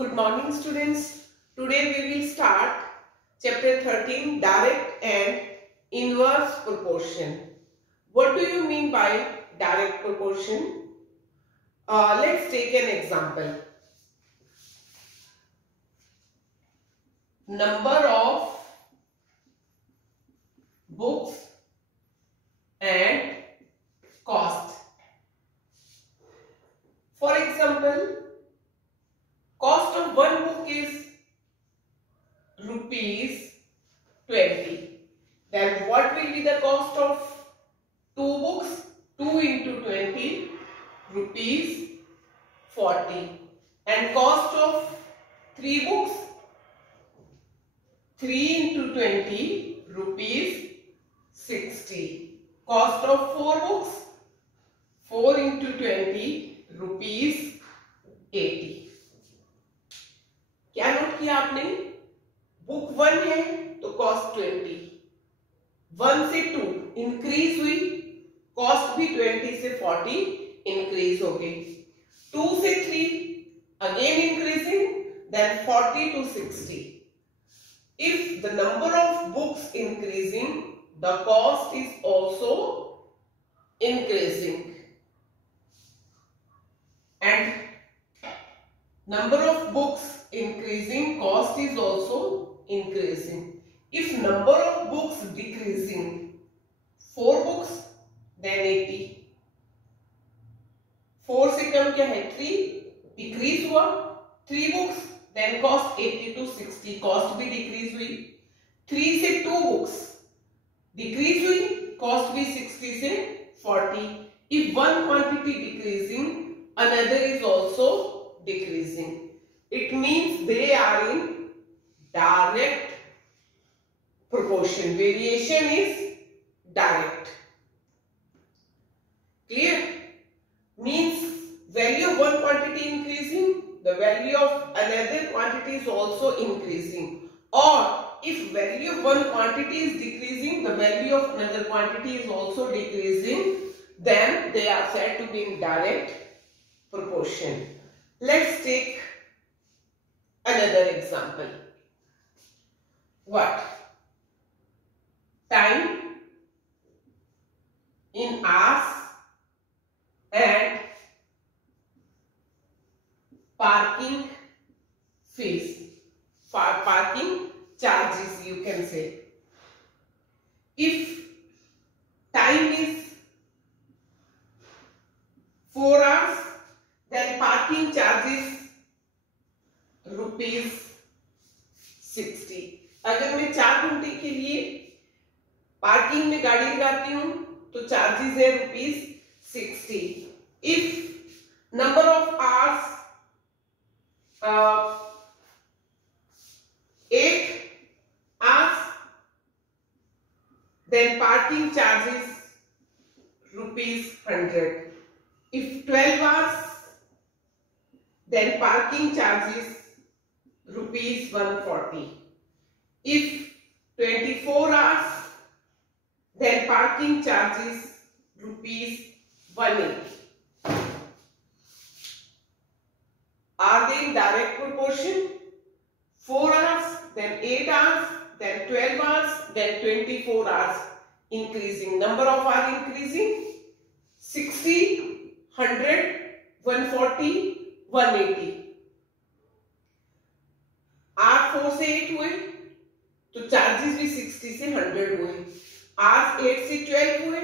Good morning, students. Today we will start chapter 13, direct and inverse proportion. What do you mean by direct proportion? Let's take an example. Number of books and cost. For example, cost of one book is rupees 20. Then what will be the cost of two books? 2 into 20, rupees 40. And cost of three books? 3 into 20, rupees 60. Cost of four books? 4 into 20, rupees 80. क्या note किया आपने? Book 1 है तो cost 20, 1 से 2 increase हुई, cost भी 20 से 40 increase हो गई, 2 से 3 again increasing, then 40 to 60. If the number of books increasing, the cost is also increasing, and number of books increasing, cost is also increasing. If number of books decreasing, 4 books, then 80. 4 से कम क्या है? 3 decrease हुआ, 3 books, then cost 80 to 60, cost भी decrease हुई. 3 से 2 books decrease हुई, cost भी 60 से 40. If one quantity decreasing, another is also decreasing. It means they are in direct proportion. Variation is direct. Clear? Means value of one quantity increasing, the value of another quantity is also increasing. Or if value of one quantity is decreasing, the value of another quantity is also decreasing, then they are said to be in direct proportion. Let's take another example. What? Time in hours and parking fees, for parking charges you can say. If time is 4 hours, then parking charges rupees 60. अगर मैं 4 घंटे के लिए parking में गाड़ी लगाती हूं तो चार्जेस है rupees 60. If number of hours 8 hours, then parking charges rupees 100. If 12 hours, then parking charges rupees 140. If 24 hours, then parking charges rupees 180. Are they in direct proportion? 4 hours, then 8 hours, then 12 hours, then 24 hours increasing. Number of hours increasing, 60, 100, 140, 180. Are 4 से 8 हुए तो charges भी 60 से 100 हुए. Are 8 से 12 हुए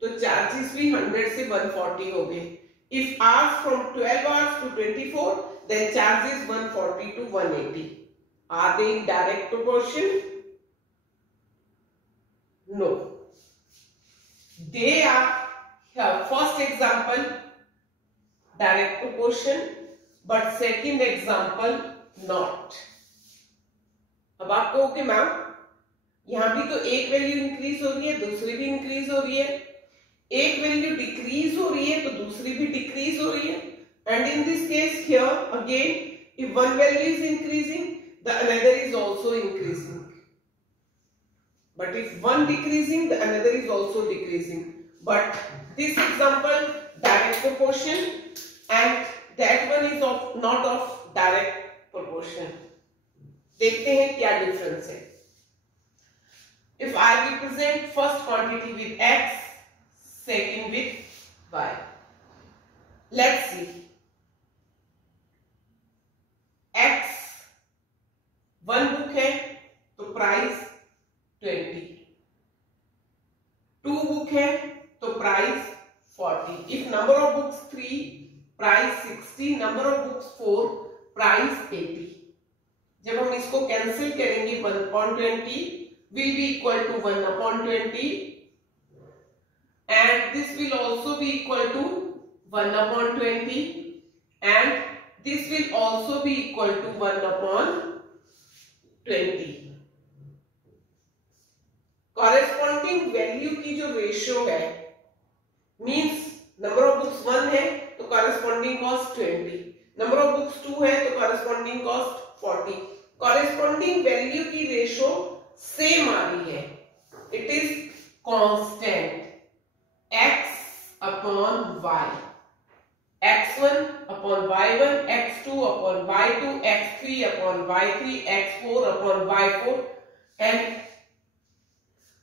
तो charges भी 100 से 140 हो गए. If are from 12 hours to 24, then charges 140 to 180. Are they in direct proportion? No. They are here. First example direct proportion, but second example not. अब आप कहोगे मैम यहां भी तो एक वैल्यू इंक्रीज हो रही है, दूसरी भी इंक्रीज हो रही है, एक वैल्यू डिक्रीज हो रही है तो दूसरी भी डिक्रीज हो रही है. And in this case here again if one value is increasing, the another is also increasing. But if one decreasing, the another is also decreasing. But this example direct proportion, and that one is of not of direct proportion. proportion. देखते हैं क्या difference है. If I represent first quantity with x, second with y. Let's see. x one book है तो price 20. 2 book है तो price 40. If number of books 3, price 60. Number of books 4, price 80. जब हम इसको कैंसिल करेंगे 1/20 will be equal to 1/20 and this will also be equal to 1/20 and this will also be equal to 1/20. Corresponding value की जो ratio है means number of books 1 है तो corresponding cost 20, number of books 2 है तो corresponding cost 40. Corresponding value की ratio same आ रही है. It is constant x upon y, x1 upon y1, x2 upon y2, x3 upon y3, x4 upon y4 and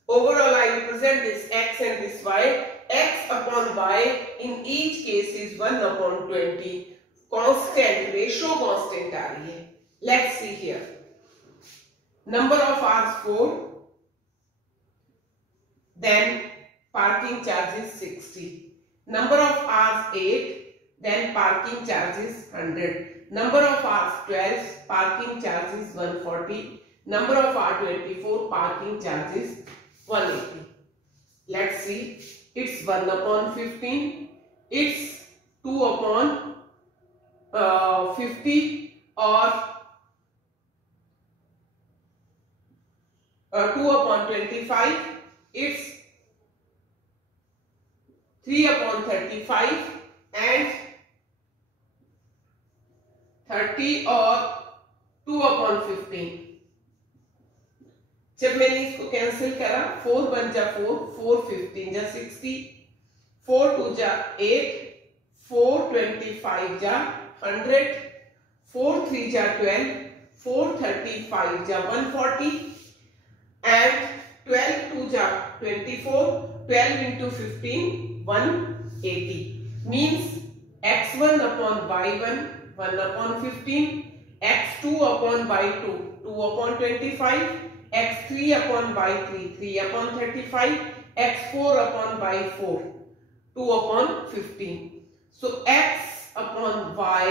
overall I represent this x and this y. X upon y in each case is 1/20. Constant ratio constant आ रही है. Let's see here. Number of hours 4. Then parking charge is 60. Number of hours 8. Then parking charge is 100. Number of hours 12. Parking charge is 140. Number of hours 24. Parking charge is 180. Let's see. It's 1/15. It's 2/50 or 2/25. It's 3/35 and 30 or 2/15. जब मैंने इसको cancel करा 4 1 जा 4, 4 15 जा 60, 4 2 जा 8, 4 25 जा 100, 4 3 जा 12, 4 35 जा 140 and 12 2 जा 24, 12 into 15 180 means x1 upon y1 1/15, x2 upon y2 2/25, x3 upon y3 3/35, x4 upon y4 2/15. So x upon y,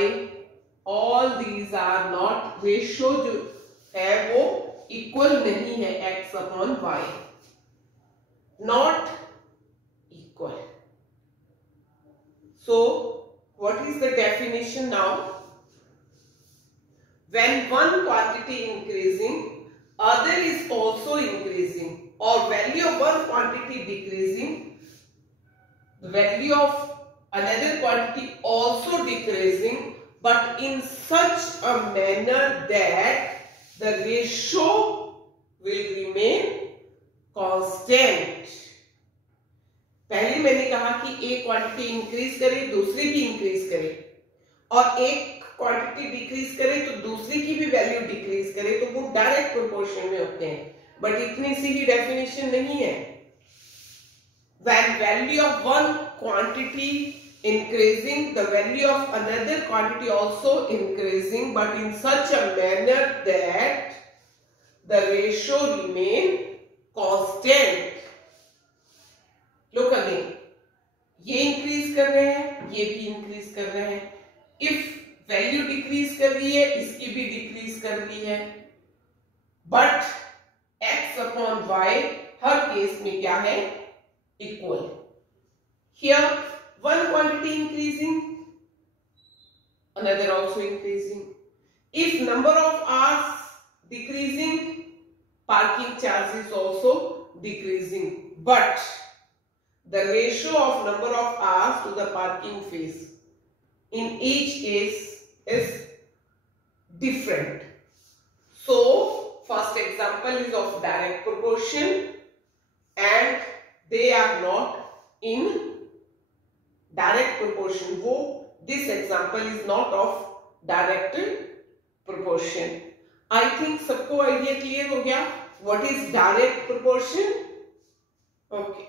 all these are not ratio जो है वो इक्वल नहीं है. x upon y not equal. So what is the definition now? When one quantity increasing, other is also increasing, or value of one quantity decreasing, the value of another quantity also decreasing, but in such a manner that the ratio will remain constant. पहले मैंने कहा कि एक quantity increase करे दूसरी भी increase करे, और एक क्वांटिटी डिक्रीज करे तो दूसरी की भी वैल्यू डिक्रीज करे, तो वो डायरेक्ट प्रोपोर्शन में होते हैं. बट इतनी सी ही डेफिनेशन नहीं है. When value of one quantity increasing, the value of another quantity also increasing, but in such a manner that the ratio remain constant. Look again. ये इंक्रीज कर रहे हैं, ये भी इंक्रीज कर रहे हैं. If वैल्यू डिक्रीज कर रही है, इसकी भी डिक्रीज कर रही है, but x upon y her case में क्या है? Equal. Here one quantity increasing, another also increasing. If number of hours decreasing, parking charge is also decreasing, but the ratio of number of hours to the parking fees in each case is different. So first example is of direct proportion and they are not in direct proportion. This example is not of direct proportion. I think सबको idea clear हो गया what is direct proportion. Okay,